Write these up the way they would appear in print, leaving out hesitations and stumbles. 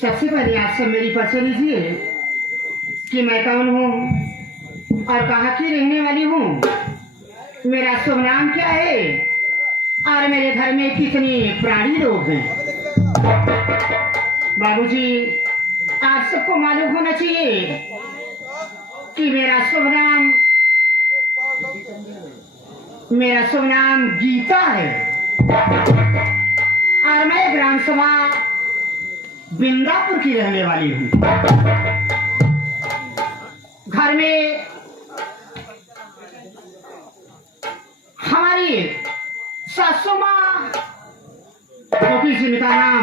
सबसे पहले आप सब मेरी परिचय लीजिए कि मैं कौन हूँ और कहाँ की रहने वाली हूँ, मेरा शुभ नाम क्या है और मेरे घर में कितने प्राणी लोग हैं। बाबूजी, आप सबको मालूम होना चाहिए कि मेरा शुभ नाम गीता है और मैं ग्राम सभा बिंदापुर की रहने वाली हूँ। घर में हमारी सासू माँ, जो कि जिनका नाम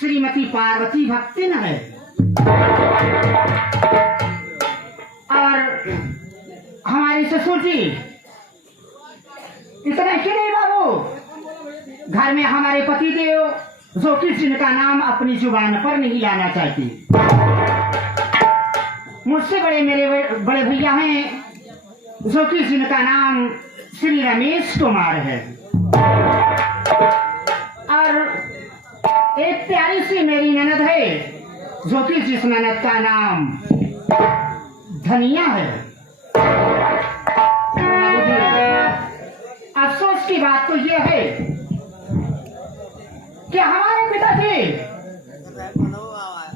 श्रीमती पार्वती भक्ति न है, और हमारी ससुर जी, इतना ही नहीं बाबू, घर में हमारे पति देव, जो कि जिनका नाम अपनी जुबान पर नहीं लाना चाहती। मुझसे बड़े मेरे बड़े भैया हैं, जो कि जिनका नाम श्री रमेश कुमार है, और एक प्यारी सी मेरी ननद है, जो कि जिस ननद का नाम धनिया है। अफसोस की बात तो यह है कि हमारे पिताजी,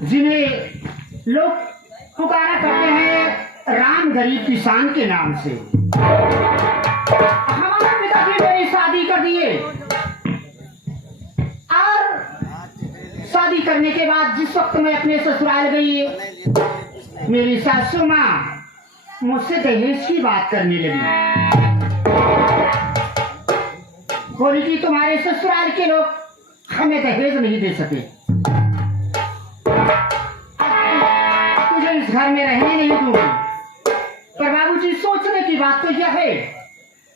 जिन्हें लोग पुकारा करते हैं राम गरीब किसान के नाम से, हमारे पिताजी मेरी शादी कर दिए, और शादी करने के बाद जिस वक्त मैं अपने ससुराल गई, मेरी सासू माँ मुझसे दहेज की बात करने लगी। बोली कि तुम्हारे ससुराल के लोग हमें दहेज नहीं दे सके, तुझे इस घर में रहने नहीं दूंगी। पर बाबूजी, सोचने की बात तो यह है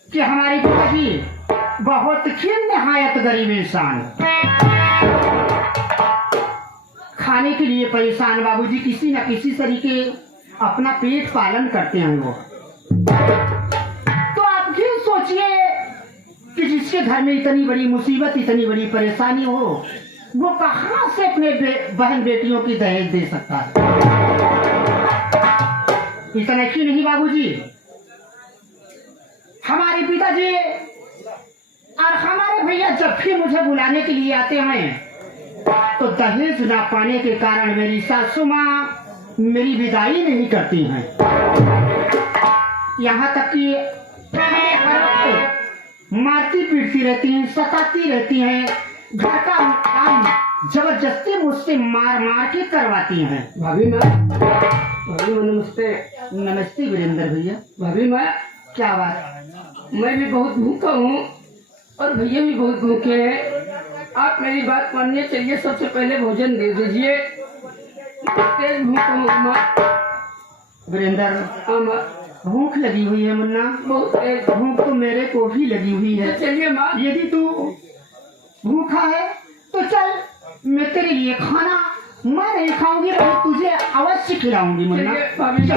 कि हमारे पिताजी बहुत ही निहायत गरीब इंसान, खाने के लिए परेशान बाबूजी, किसी न किसी तरीके अपना पेट पालन करते हैं वो। तो आप क्यों सोचिए कि जिसके घर में इतनी बड़ी मुसीबत, इतनी बड़ी परेशानी हो, वो कहां से अपने बहन बेटियों की दहेज दे सकता है। इतना क्यों नहीं बाबूजी, हमारे पिताजी और हमारे भैया जब भी मुझे बुलाने के लिए आते हैं, तो दहेज ना पाने के कारण मेरी सासू माँ मेरी विदाई नहीं करती हैं। यहाँ तक कि हमें हर वक्त मारती पीटती रहती हैं, सताती रहती हैं, घर का काम जबरदस्ती मुझसे मार मार के करवाती हैं। भाभी माँ नमस्ते। नमस्ते वीरेंद्र भैया। भाभी माँ, क्या बात? मैं भी बहुत भूखा हूँ और भैया भी बहुत भूखे हैं। आप मेरी बात मानिए, चलिए सबसे पहले भोजन दे दीजिए। तेज भूख हूँ माँ। वीरेंद्र, हाँ माँ। भूख लगी हुई है मुन्ना, बहुत तेज भूख तो मेरे को भी लगी हुई है। तो चलिए माँ, यदि तू भूखा है तो चल, मैं तेरे लिए खाना मैं नहीं खाऊंगी, मैं तुझे अवश्य खिलाऊंगी मुन्ना। चलिए भाभी।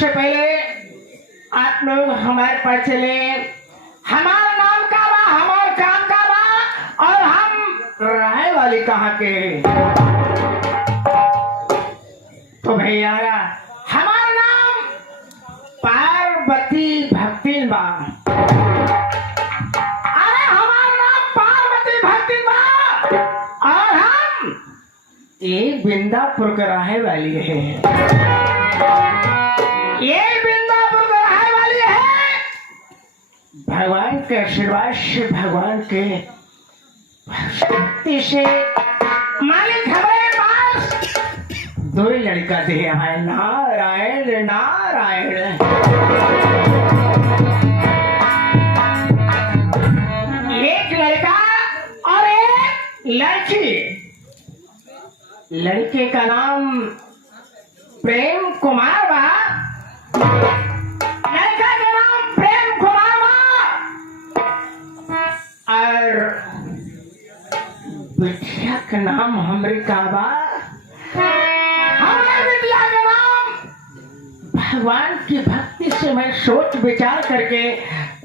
सबसे पहले आप लोग हमारे पर चले, हमारा नाम का बा, हमारा काम का बा, और हम रहे वाले कहाँ के हैं। तो भैया हमारा नाम पार्वती भक्तिन बा। अरे हमारा नाम पार्वती भक्तिन बा और हम एक बिंदापुर के रहे वाली है। ये बिंदापुर के रहे वाली है। भगवान के आशीर्वाद से, भगवान के शक्ति से मालिक हमारे पास दो ही लड़का दिया है। नारायण नारायण। एक लड़का और एक लड़की। लड़के का नाम प्रेम कुमार बा, लड़का का नाम प्रेम कुमार बा, और बिटिया का नाम हमरे का बा। हमारे बिटिया का नाम भगवान की भक्ति से मैं सोच विचार करके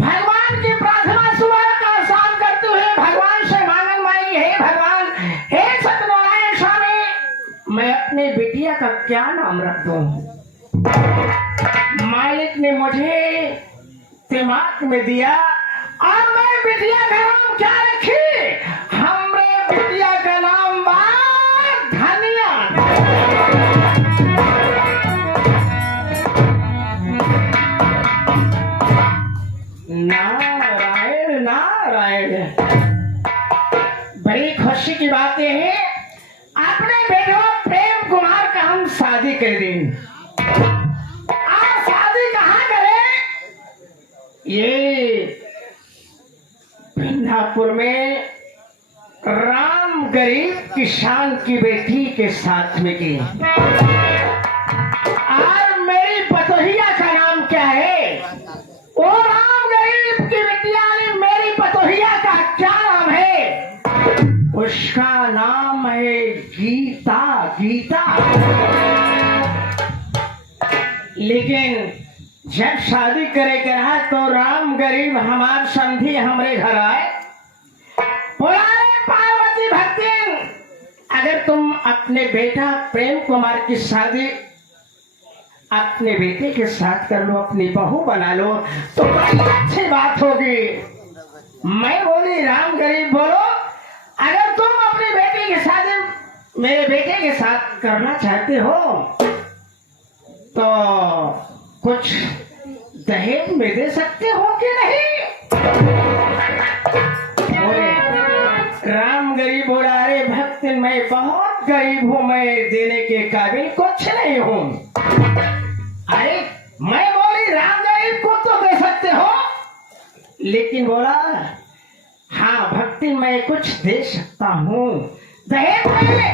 भगवान की प्रार्थना सुबह का शाम करते हुए भगवान से मांगन मांगी, हे भगवान, हे सत्यनारायण स्वामी, मैं अपने बिटिया का क्या नाम रख दूं। मालिक ने मुझे दिमाग में दिया और मैं बिटिया का नाम क्या रखी। हमरे बिटिया का नाम बा धनिया। नारायण नारायण। बड़ी खुशी की बात यह है, अपने बेटे प्रेम कुमार का हम शादी कर दें। आप शादी कहाँ करें? ये बिंदापुर में राम गरीब किसान की बेटी के साथ में की। और मेरी पतोहिया का नाम क्या है? वो राम गरीब की बिटिया ने मेरी पतोहिया का क्या नाम है? उसका नाम है गीता। गीता। लेकिन जब शादी करे के रहा तो राम गरीब हमार समझी हमरे घर आए, बोलाए पार्वती भक्तिन, अगर तुम अपने बेटा प्रेम कुमार की शादी अपने बेटे के साथ कर लो, अपनी बहू बना लो तो बड़ी अच्छी बात होगी। मैं बोली राम गरीब बोलो, अगर तुम अपनी बेटी की शादी मेरे बेटे के साथ करना चाहते हो तो कुछ दहेज में दे सकते हो कि नहीं? बोले राम गरीब बोला, अरे भक्त मैं बहुत गरीब हूँ, मैं देने के काबिल कुछ नहीं हूँ। अरे मैं बोली राम गरीब को तो दे सकते हो, लेकिन बोला हाँ भक्ति मैं कुछ दे सकता हूँ। दहेज में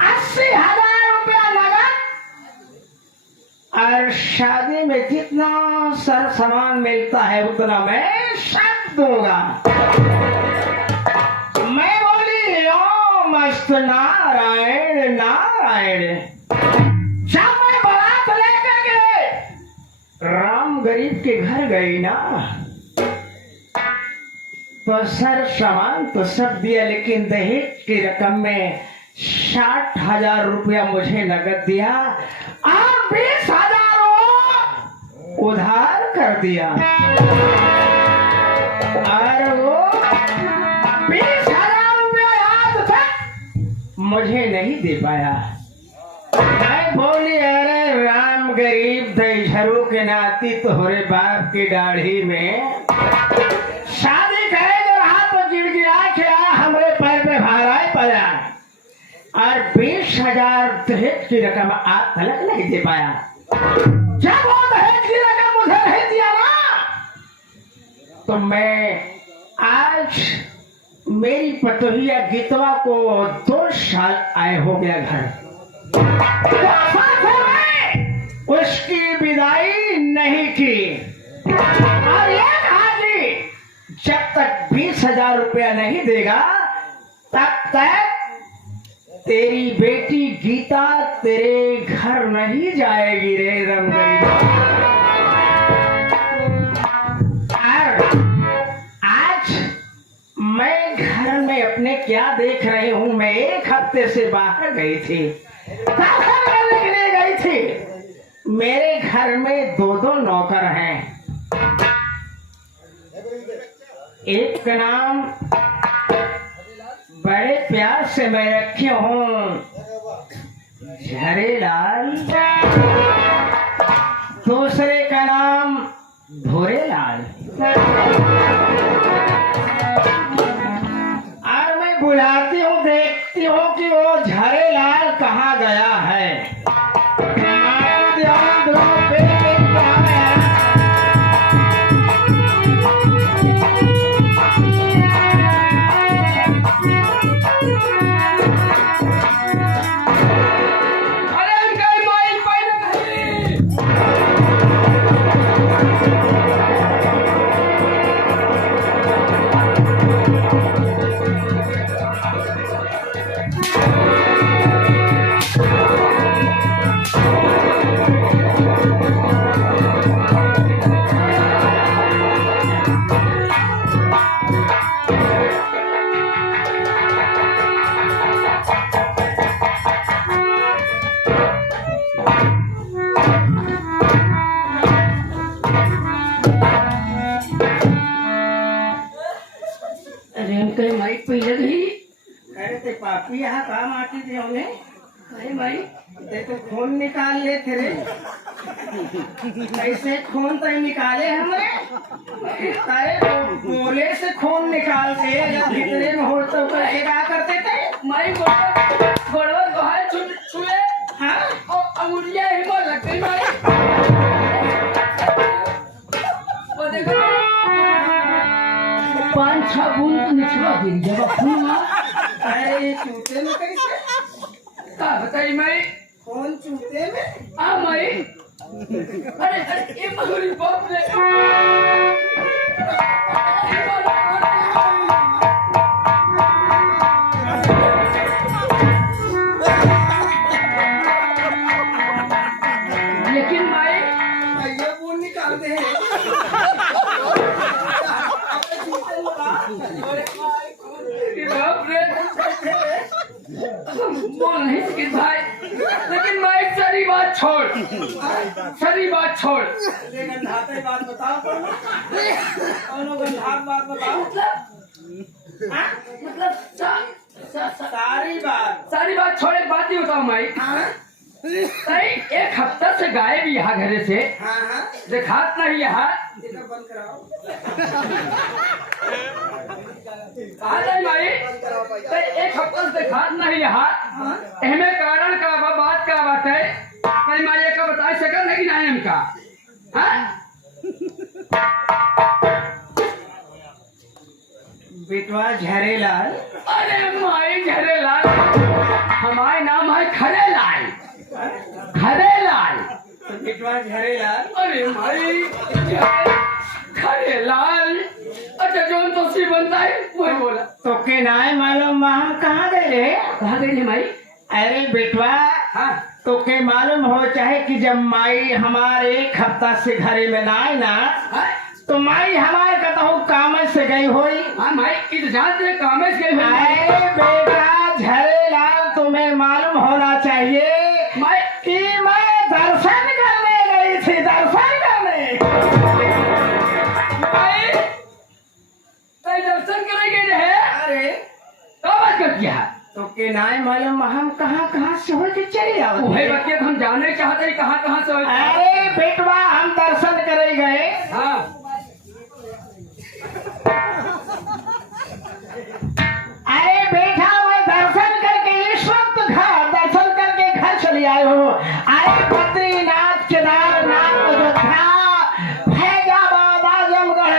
80,000 रुपया नगद और शादी में जितना सर सामान मिलता है उतना मैं सब दूंगा। मैं बोली ओम अस्तु नारायण नारायण। जब मैं बारात लेकर के राम गरीब के घर गई ना तो सर सामान तो सब दिया, लेकिन दहेज की रकम में 60,000 रुपया मुझे नगद दिया और 20,000 उधार कर दिया। और वो 20,000 रुपया आज तक मुझे नहीं दे पाया। मैं बोली अरे राम गरीब दईझरू के नाती तोहरे बाप की दाढ़ी में शादी करेगा रहा तो गिड़गिड़ा के आया, हमरे पैर पे भाराई पड़ा और 20,000 दहेज की रकम आप तलक नहीं दे पाया। जब वो दहेज की रकम मुझे नहीं दिया ना तो मैं आज मेरी पतोहिया गीतवा को 2 साल आए हो गया घर, उसकी विदाई नहीं की। और ये कहा कि जब तक 20,000 रुपया नहीं देगा तब तक तेरी बेटी गीता तेरे घर नहीं जाएगी रे रमगरी। और आज मैं घर में अपने क्या देख रही हूँ, मैं एक हफ्ते से बाहर गई थी, दाखिल करने के लिए गई थी। मेरे घर में 2 नौकर हैं। एक का नाम बड़े प्यार से मैं रखी हूँ झरेलाल, दूसरे का नाम भोरेलाल। और मैं बुलाती हूँ, देखती हूँ कि वो झरेलाल कहाँ गया है। कहीं माई पहले गई। अरे ते पापी यहाँ काम आती थी हमने। अरे माई ते तो खून निकाल ले थे रे। कैसे खून तो निकाले हमने? अरे बोले से खून निकालते या भीतरे में हो तो क्या करते थे? माई गोड़वा गोहाय छुए हाँ और अंगुलियां हिमो लग गई माई। वो देखो 5-6 बूंद निचवा गिर जब खून। अरे चूते में कैसे? का बताई माई? कौन चूते में? आ माई अरे ये मगरी बाप रे। लेकिन माई ये बूंद निकालते हैं। बाप रे बोल नहीं सकती भाई। लेकिन माई सारी बात छोड़, सारी बात छोड़। गंधाते बात बताओ। कौन गंधात बात बताओ? मतलब सारी बात छोड़। एक बात ही बताओ माई। सही 1 हफ्ता से गायब यहाँ घरे से देखात नहीं यहाँ। बंद कराओ। कहा जाए माई? तो 1 हफ्ता से देखात नहीं यहाँ। एहमे कारण का बात का बात है कहीं माई का बता सकल है कि नहीं हमका? बेटवा झरेलाल। अरे माई झरेलाल हमारे नाम है खरेलाल। खरेलाल बेटवा झरेलाल। अरे भाई खरेलाल। अच्छा जो तो सी बनता है वही बोला। तो के नाय मालूम हम कहाँ गए रे? कहाँ गई माई? अरे बेटवा हाँ तो के मालूम हो चाहे कि जब माई हमारे 1 हफ्ता से घरे में ना आए ना तो माई हमारे कहता काम से गई होई। हाँ माई इंतजार से काम गई हुई। अरे बेटा झरेलाल तुम्हें मालूम होना चाहिए माई कि मैं दर्शन करने गई थी, दर्शन करने। माई कहीं दर्शन करेंगे है? अरे कब बात कर किया? तो के नाय मालूम हम कहाँ से हो के चले आओ। वही बच्चे हम जानने चाहते हैं कहाँ से। अरे बेटवा हम दर्शन करे गए। हाँ अरे बेटा मैं दर्शन करके इस वक्त दर्शन करके घर चले आए हो। अरे बद्रीनाथ केदारनाथ अयोध्या फैजाबाद आजमगढ़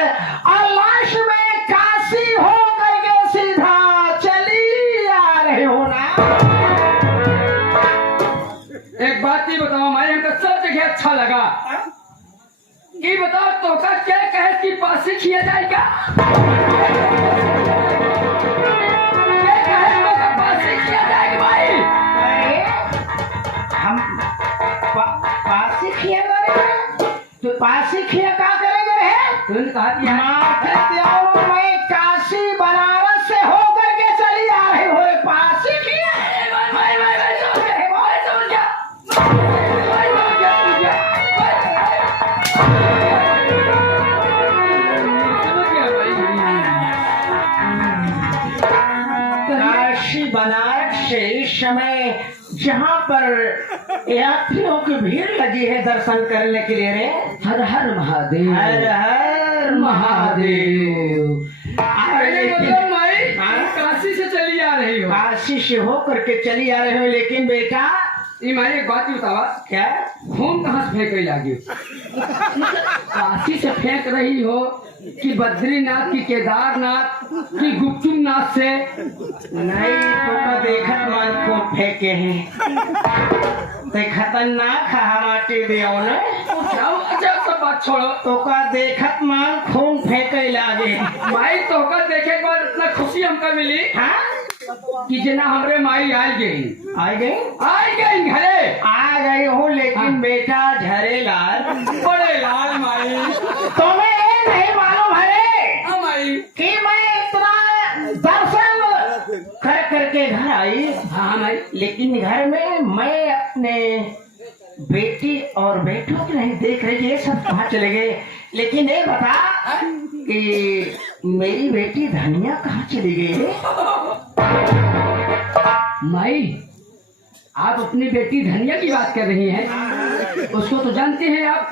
और लास्ट में काशी हो करके सीधा चली आ रहे हो ना। एक बात ही बताओ माई हमको सब जगह अच्छा लगा। ये बताओ तो का क्या कहे कि पासी खिया जाएगा? क्या कहे तो का पासी खिया जाएगा भाई? पासी खिया करे तो पासी खिया का करेगा है तुमने कहा कि माथे त्याओ मैं काशी बनारस से होकर के चली आ रही हो पासी खिया भाई भाई भाई समझ गया भाई समझ गया काशी बनारस से इस समय जहाँ पर यात्रियों की भीड़ लगी है दर्शन करने के लिए रे हर हर महादेव हर हर महादेव अरे मतलब माई हाँ? काशी से चली आ रही हो काशी से होकर के चली आ रहे हो लेकिन बेटा ये मारी एक बात बतावा क्या खून कहाँ से फेंक लागी काशी से फेंक रही हो कि बद्रीनाथ की केदारनाथ की गुप्तुमनाथ से नहीं तो देखत मन को फेंके हैं ते खतरनाक हमाटे दियो ने अच्छा सब बात छोड़ो तो का देखत मन खून फेंके लागे माई तो का देखे के बाद इतना खुशी हमका मिली हाँ कि जना हमरे माई आई गई घरे आ गई हूँ लेकिन हाँ। बेटा झरेलाल बड़े लाल माई तुम्हें ये नहीं मालूम है हाँ माई कि मैं इतना दर्शन कर करके घर आई हाँ माई लेकिन घर में मैं अपने बेटी और बेटों को नहीं देख रही ये सब कहाँ चले गए लेकिन ये बता कि मेरी बेटी धनिया कहाँ चली गई है माई आप अपनी बेटी धनिया की बात कर रही हैं उसको तो जानते हैं आप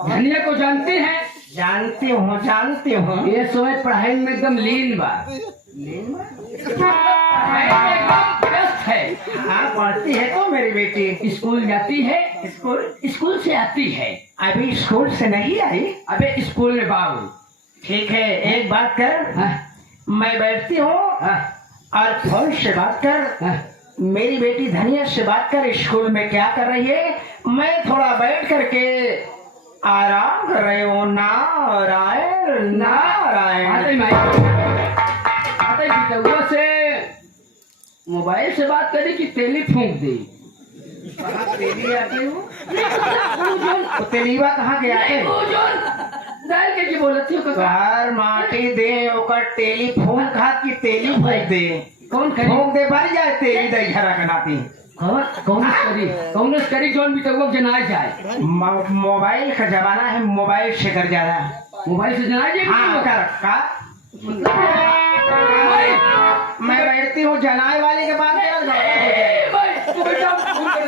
धनिया को जानते हैं जानती हूँ ये समय पढ़ाई में एकदम लीन बा पढ़ाई में एकदम व्यस्त है हाँ पढ़ती है तो मेरी बेटी स्कूल जाती है स्कूल से आती है अभी स्कूल से नहीं आई अबे स्कूल में बाबू ठीक है एक बात कर हाँ, मैं बैठती हूँ हाँ, और फोन से बात कर हाँ। मेरी बेटी धनिया से बात कर स्कूल में क्या कर रही है मैं थोड़ा बैठ करके आराम कर रही हूँ नारायण नारायण आते माई आते बिटुआ से मोबाइल से बात करी कि तेली फूंक दी तेली आती हूँ तो तेलीवा कहाँ गया है डाल के बोलती हो घर माटी दे ओकर टेली फोन खात की तेली फूक दे कौन करी फूक दे बढ़ जाए तेली दई झरा के नाती कौन करी जोन बिटुआ जना जाए मोबाइल का जमाना है मोबाइल से कर ज्यादा मोबाइल से जना जाए हाँ कर का मैं बैठती हूँ जनाए वाले के बाद मेरा झगड़ा हो जाए भाई तू बेटा फोन कर